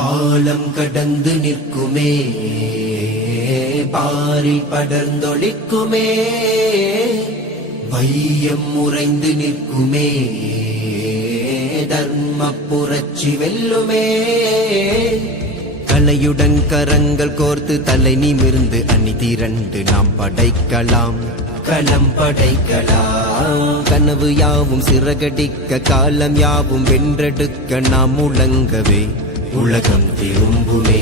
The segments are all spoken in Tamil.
காலம் கடந்து நிற்குமே பாரில் படர்ந்தொழிக்குமே வையம் உறைந்து நிற்குமே தர்ம புரட்சி வெல்லுமே கலையுடன் கரங்கள் கோர்த்து தலை நிமிர்ந்து அணி திரண்டு நாம் படைக்கலாம் களம் படைக்கலாம் கனவு யாவும் சிறகடிக்க காலம் யாவும் வென்றெடுக்க நாம் முழங்கவே உலகம் திரும்புமே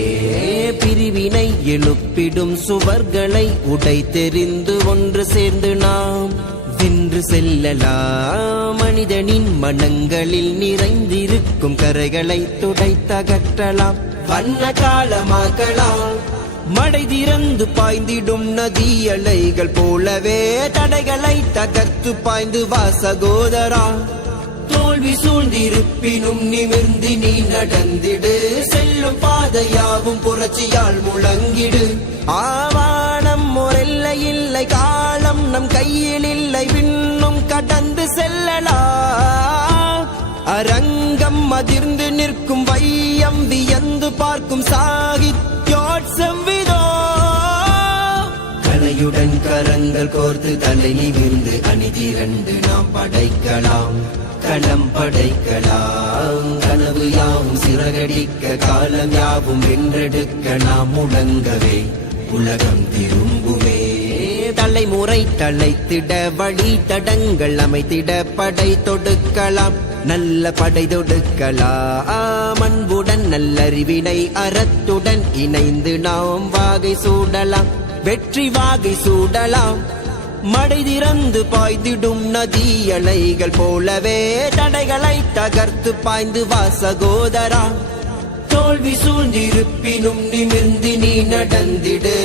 பிரிவினை எழுப்பிடும் சுவர்களை உடை தெரிந்து ஒன்று சேர்ந்து நாம் வென்று செல்லலாம் மனிதனின் மனங்களில் நிறைந்திருக்கும் கரைகளை துடைத்தகற்றலாம் வண்ண காலமாக்கலாம் மடை திறந்து பாய்ந்திடும் நதி அலைகள் போலவே தடைகளை தகர்த்து பாய்ந்து வா சகோதரா தோல்வி சூழ்ந்திருப்பினும் நிமிர்ந்து நீ நடந்திடு செல்லும் பாதையாவும் புரட்சியால் முழங்கிடு ஆவானம் ஒரு இல்லை காலம் நம் கையில் இல்லை விண்ணும் கடந்து செல்லலாம் அரங்கம் அதிர்ந்து நிற்கும் வையம் வியந்து பார்க்கும் சாகித்யோத்சவம் விதோ கலையுடன் கரங்கள் கோர்த்து தலை நிமிர்ந்து அணி திரண்டு நாம் படைக்கலாம் களம் படைக்கலாம் கனவு யாவும் சிறகடிக்க காலம் யாவும் வென்றெடுக்க நாம் முழங்கவே உலகம் திரும்புமே தலைமுறை தழைத்திட வழி தடங்கள் அமைத்திட படை தொடுக்கலாம் நல்ல படை தொடுக்கலாம் அன்புடன் நல்லறிவினை அறத்துடன் இணைந்து நாம் வாகை சூடலாம் வெற்றி வாகை சூடலாம் மடை திறந்து பாய்ந்திடும் நதி அலைகள் போலவே தடைகளை தகர்த்து பாய்ந்து வா சகோதரா தோல்வி சூழ்ந்திருப்பினும் நிமிர்ந்து நீ நடந்திடு